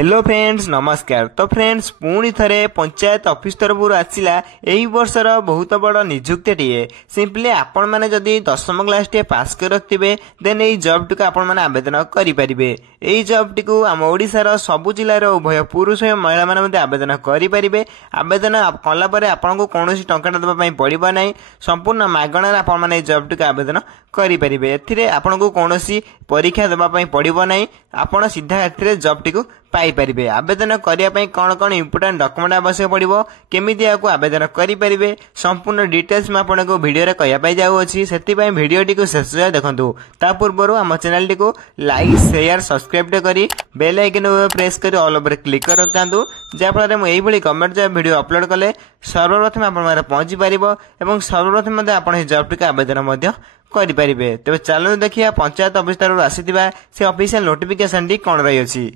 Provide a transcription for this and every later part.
Hello friends नमस्कार। तो friends पुणी थे पंचायत ऑफिस तरफ आसला यही वर्षर बहुत बड़ निजुक्तिए सिंपली आपण मैंने जदि 10वीं क्लास टे पास कर रखिए देन यही जॉब टी आपण मैंने आवेदन करेंगे। यही जॉब टी आम ओडिशार सबु जिलार उभय पुरुष और महिला मैंने आवेदन करेंगे। आवेदन कलापर आपको कौन टंका देवाई पड़ो ना, संपूर्ण मागणार आपण मैंने जॉब टी आवेदन करेंगे। आपन को कौन परीक्षा देवाई पड़ो ना, आप सीधा जॉब टी पाइपर। आवेदन करने कौन कौन इंपोर्टाट डॉक्यूमेंट आवश्यक पड़ो, केमी आवेदन करेंगे, संपूर्ण डिटेल्स मैं आपको वीडियो कहवाई जाऊँगी। से भिडियोटी को शेष जाए देखूँ। ता पूर्व आम चैनल टी को लाइक शेयर सब्सक्राइब करी बेल आइकन प्रेस कर ऑल ओवर क्लिक कर रखता जहाँफल मुझे गवर्नमेंट जॉब वीडियो अपलोड कले सर्वप्रथम आप पहुंची पार और सर्वप्रथम आप जॉब टी आवेदन करेंगे। तेज चलो देखिए पंचायत ऑफिस तरफ आसी से ऑफिशियल नोटिफिकेशन टी कौन रही।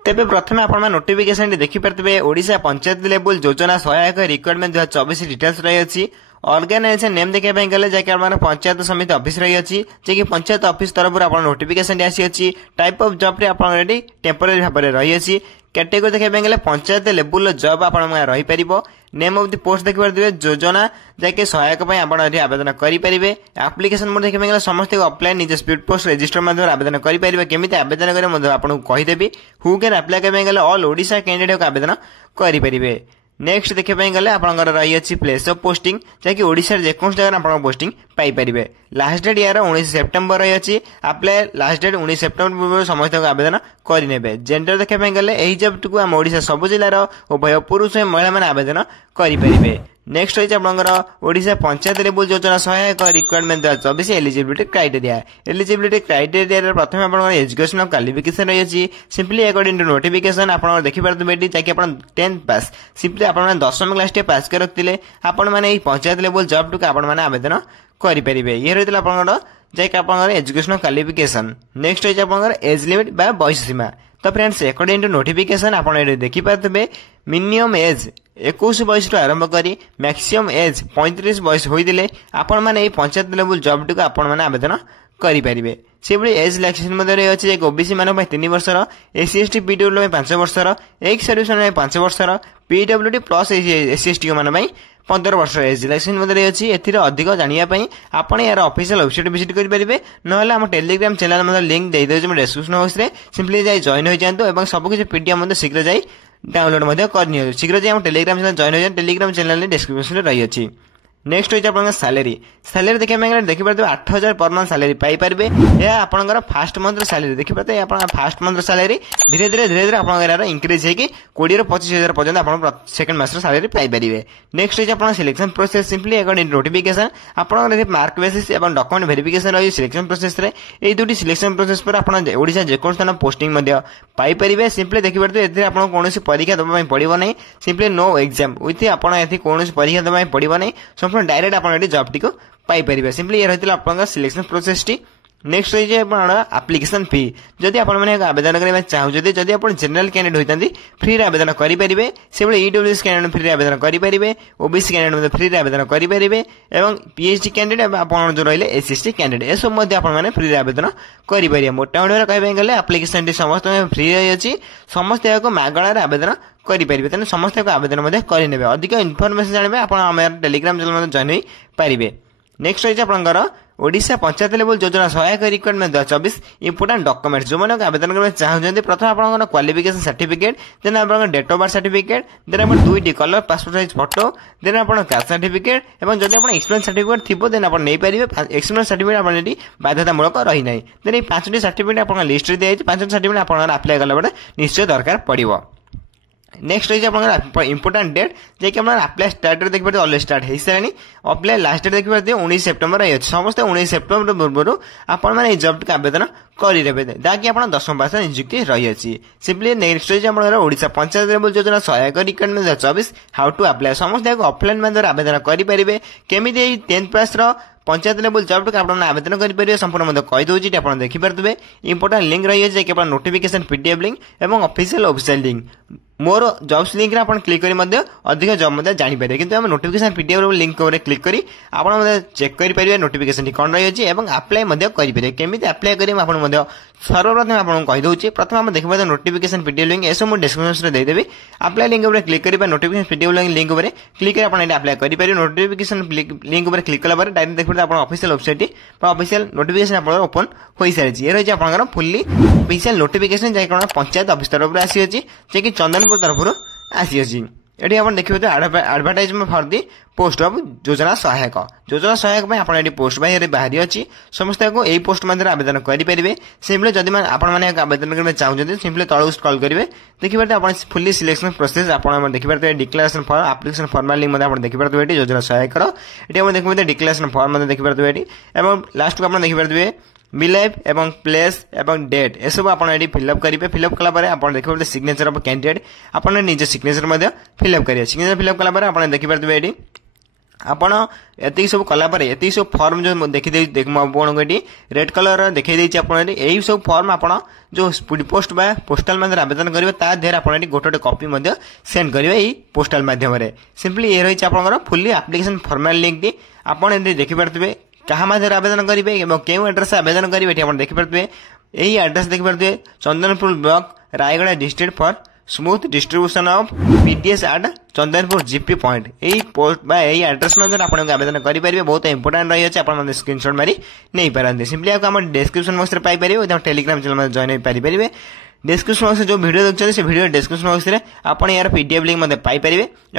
तेबे प्रथम आप नोटिफिकेशन देखिपारे ओडिशा पंचायत लेवल योजना सहायक रिक्वायरमेंट 2024 डिटेल्स रही। ऑर्गेनाइजेशन नेम देखा गले जैसे पंचायत समिति ऑफिस रही अच्छी जे पंचायत ऑफिस तरफ आप नोटिफिकेशन आसी। टाइप ऑफ जॉब रे टेम्पोरारी भाव में रही अच्छी। कैटेगोरी देखा गले पंचायत लेवल जॉब आप रहीपर। नेम ऑफ द पोस्ट देखिए योजना जैसे सहायक आप आवेदन करेंगे। एप्लिकेशन मोड देखा गले समस्त ऑफलाइन निज स्पीड पोस्ट रजिस्टर माध्यम आवेदन करेंगे। केमी आवेदन करेंगे आपको कहीदेवी। हु कैन अप्लाई करने गले ऑल ओडिशा कैंडिडेट आवेदन करेंगे। नेक्स्ट देखा गले आपंकर रही अच्छी प्लेस ऑफ पोस्टिंग जैसे ओडिशा जेको जगह आप पोस्टिंग पाइपर। लास्ट डेट यार 19 सेप्टेम्बर रही अच्छी। अप्लाई लास्ट डेट 19 सेप्टेम्बर पूर्व समस्त आवेदन करेंगे। जेंडर देखा गले यही जॉब टी आम ओडिशा सब जिलार उभय पुरुष और महिला मैंने आवेदन करेंगे। नेक्स्ट रही आपंकर ओडिशा पंचायत लेवल योजना सहायक requirement 2024 eligibility criteria. Eligibility criteria प्रथम आप एजुकेशन क्वालिफिकेशन रही अच्छी। सिंपली अकॉर्डिंग टू नोटिफिकेशन आप देखिपारे जैसे आप 10th पास सिंपली आप 10वीं क्लास टे पास कर रखिए आपण मैंने पंचायत लेवल जॉब टी आप आवेदन करेंगे। ये रही आप जैसे आप एजुकेशन क्वालिफिकेशन। नेक्स्ट रही आप एज लिमिट बा बयस सीमा। तो फ्रेंड्स अकॉर्डिंग टू नोटिफिकेशन आप देखिपारे मिनिमम एज 21 बयस आरंभ करी मैक्सिमम एज 35 बयस होते आपण मैंने पंचायत लेवल जॉब टी आप आवेदन करेंगे। से भाई एज रिलैक्सेशन रही अच्छे ओबीसी मान 3 वर्षर, एससी एसटी पीडब्ल्यू 5 वर्षर, एक सर्विस 5 वर्षर, पीडब्ल्यूडी प्लस एससी एसटी मान 15 वर्ष एज रिलैक्सेशन रही अच्छी। एथिर अधिक जानापी आप यार ऑफिशियल वेबसाइट विजिट करेंगे ना आम टेलीग्राम चैनल लिंक दे देछि डिस्क्रिप्शन बॉक्स में। सिंपली जाए जॉइन हो जातु और सबकि पीडीएफ शीघ्र जाए डाउनलोड कर शीघ्र जाए टेलीग्राम चैनल जॉइन हो जाए। टेलीग्राम चैनल डिस्क्रिप्शन रही अच्छी। नेक्स्ट रही आप सैलरी। सैलरी देखिए 8000 पर मंथ सैलरी पाइपर। यह आपंकर फास्ट मंथ सैलरी देखिए आप फास्ट मंथ सैलरी धीरे धीरे आप इंक्रीज होगी 20 ରୁ 25,000 पर्यटन आप सेकंड मास सैलरी पाइपर। नेक्स्ट रही आप selection process. Simply according notification आप मार्क बेसिस और डॉक्यूमेंट वेरिफिकेशन रही सिलेक्शन प्रोसेस रे। ये दुटी सिलेक्शन प्रोसेस पर आप ओडिशा जेको स्थान पोस्टिंग पाइपर। सिंपली देखिए आपको कौन परीक्षा देवाई पड़ो ना, सिंपली नो एग्जाम विथ आप कौन परीक्षा देवाई पड़ो ना, संपूर्ण डायरेक्ट आप जॉब टी पाइपर। सिंपली ये रही आप सिलेक्शन प्रोसेस टी। नेक्स्ट रही एप्लिकेशन फी। जदि आप आवेदन करने चाहते जदि आप जनरल कैंडिडेट होती फ्री आवेदन करेंगे। से ईडब्ल्यूएस कैंडिडेट फ्री आवेदन करेंगे, ओबीसी कैंडिडेट फ्री आवेदन करेंगे और पीएचडी कैंडिडेट आप जो रही एससी एसटी कैंडिडेट ये सब आप फ्री आवेदन करेंगे। मोटामोटी कहवाई गले आप्लिकेशन टी समस्त फ्री रही अच्छी। समस्त मागणार आवेदन करेंगे तेनाली समस्त आवेदन करेंगे। अधिक इनफर्मेशन जानवे आप टेलीग्राम चैनल जॉइन हो पारे। नेक्स्ट रही आपंकर ओडिशा पंचायत लेवल योजना सहायक रिक्वायरमेंट 2024 इंपोर्टाट डॉक्यूमेंट्स जो मैंने आवेदन करना चाहते प्रथम आप क्वालिफिकेशन सर्टिफिकेट देन आप date of birth certificate then आप 2टी colour passport size photo then आप कास्ट सर्टिफिकेट और जब आप एक्सपीरियंस सर्टिफिकेट थी देन आप नहीं पारे। एक्सपीरियंस सर्टिफिकेट आप बाध्यतामूलक रही ना। देन ये 5टी सर्टिफिकेट आप लिस्ट दी जाए 5टी सर्टिफिकेट आप अप्लाई कला निश्चय दरकार पड़ो। नेक्स्ट रही आप इंपोर्टाट डेट जैसे अप्लाई स्टार्ट देखिए ऑलरेडी स्टार्ट हो सारे। अप्लाई लास्ट डेट देखिए 19 सेप्टेम्बर रही अच्छे। समस्त 19 सेप्टेम्बर पूर्व आपने जॉब टी आवेदन करेंगे जहाँकि आप 10वीं पास निजुक्ति रही अच्छी। सिंपली नेक्स्ट रही ओडिशा पंचायत लेवल योजना सहायक रिक्वायरमेंट 2024 हाउ टू अप्लाई। समस्त ऑफलाइन माध्यम आवेदन करेंगे। केमी 10th पास पंचायत लेवल जॉब टी आप आवेदन करेंगे संपूर्ण कहीदे आप देखिपारे। इंपोर्टाट लिंक रही है कि नोटिफिकेशन पीडीएफ लिंक और official link more jobs link रे आपण क्लिक करी अधिक जॉब जानी पारे। किंतु हम नोटिफिकेशन पीडीएफ लिंक क्लिक करी आपण चेक करि पारे नोटिफिकेशन कौन रही है और अप्लाई करेंगे। केमी अप्लाई करेंगे आप सर्वप्रथम आपको कहीदे प्रथम आम देखा नोटिफिकेशन वीडियो लिंक एसब मुझे डिस्क्रिप्शन देदेवि अप्लाई लिंक पर क्लिक करेंगे नोटिफिकेशन वीडियो लिंक पर क्लिक कर अप्लाई करेंगे नोटिफिकेशन लिंक पर क्लिक कला डायरेक्ट देखते आप ऑफिशियल वेबसाइट ऑफिशियल नोटिफिकेशन आप ओपन हो सारी ये रही है फुल्ली ऑफिशियल नोटिफिकेशन जैसे पंचायत ऑफिस तरफ आसी कि चंदनपुर तरफ आसी ये आप देखिए advertisement for the post of योजना सहायक आप पोस्ट बाहरी अच्छी समस्त को यही पोस्ट मध्य आवेदन करेंगे सिंपली जदि आपने आवेदन करने चाहते सिंपली तलू स्क्रॉल करेंगे देखिए आप फुल्ली सिलेक्शन प्रोसेस आप देखिए declaration form application format link आप देखिए योजना सहायक ये देखिए डिक्लेरेशन फॉर्म देखिए लास्ट को आप देखिए बिलाइफ एवं प्लेस एवं डेट ये सब आप फिलअप करेंगे फिलअप कलापर आप देखिए सिग्नेचर ऑफ कैंडिडेट आपने निज सिग्नेचर फिलअप करेंगे सिग्नेचर फिलअप कलापर आप देखिए ये आपण एति सब कलापर ये सब फॉर्म जो देखिए आपको रेड कलर देखिए यही सब फॉर्म आप जो स्पीड पोस्ट बा पोस्टाल माध्यम आवेदन करेंगे तादेह आप गोटे कॉपी सेंड करेंगे यही पोस्टाल माध्यम सिंपली ये रही है fully application format link T आप देखिए क्या माध्यम आवेदन करेंगे क्यों एड्रेस आवेदन करेंगे ये आप देखिए यही एड्रेस देखिए Chandanpur block Raigarh district for smooth distribution of PDS at Chandanpur GP point यही पोस्ट यही एड्रेस मध्य आप आवेदन करेंगे बहुत इंपोर्टाट रही है आप स्क्रीनशॉट मारी नहीं पारती सिंपली आपको डिस्क्रिप्शन बॉक्स में पाइपर टेलीग्राम चैनल जॉइन हो पारे डिस्क्रिप्शन बॉक्स जो वीडियो देखते से वीडियो डिस्क्रिप्शन बॉक्स में आप यार पीडीएफ लिंक मध्य पाइपर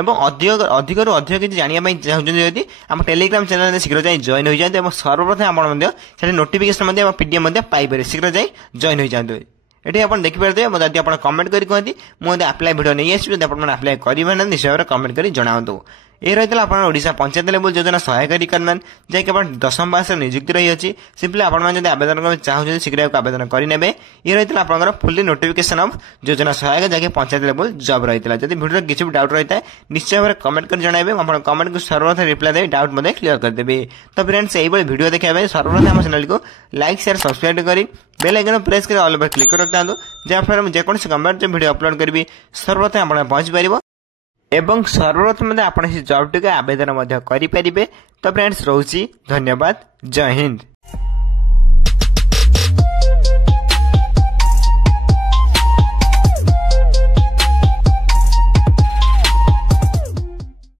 अधिक अधिक जानापी चाहते जदि आप टेलीग्राम चैनल शीघ्र जाए जॉइन हो जाते सर्वप्रथम आप नोटिफिकेशन पीडीएफ पाइपर शीघ्र जाए जॉइन हो जाते ये आप देखिए जब आप कमेंट कर कहते मुझे अप्लाई वीडियो नहीं आसो आप अप्लाई करेंगे ना निश्चय भाव कमेंट कर जनातु ये रही है आपड़ा पंचायत लेवल योजना सहायक रिक्वायरमेंट जैक 10th पास नियुक्ति रही है सिंपली आप आवेदन करना चाहते शीघ्र आवेदन करेंगे ये रही है आपंकर फुल्ली नोटिफिकेशन ऑफ योजना सहायक जैसे पंचायत लेवल जॉब रही है जब वीडियो किसी भी डाउट रही है निश्चय भाव कमेंट कर जनइबे आप कमेंट को सर्वप्रथम रिप्लाई देवे डाउट मत क्लियर करदेवे तो फ्रेंड्स यही वीडियो देखा सर्वप्रथम आम चैनल को लाइक शेयर सब्सक्राइब कर बेल आइकन प्रेस कर ऑल पर क्लिक कर रखता जहाँफल जेकोसी गवर्नमेंट जो वीडियो अपलोड करी सर्वप्रथम आप पहुंची पार एवं सर्वप्रथम आप जॉब टी आवेदन करें तो फ्रेंड्स रोची धन्यवाद जय हिंद।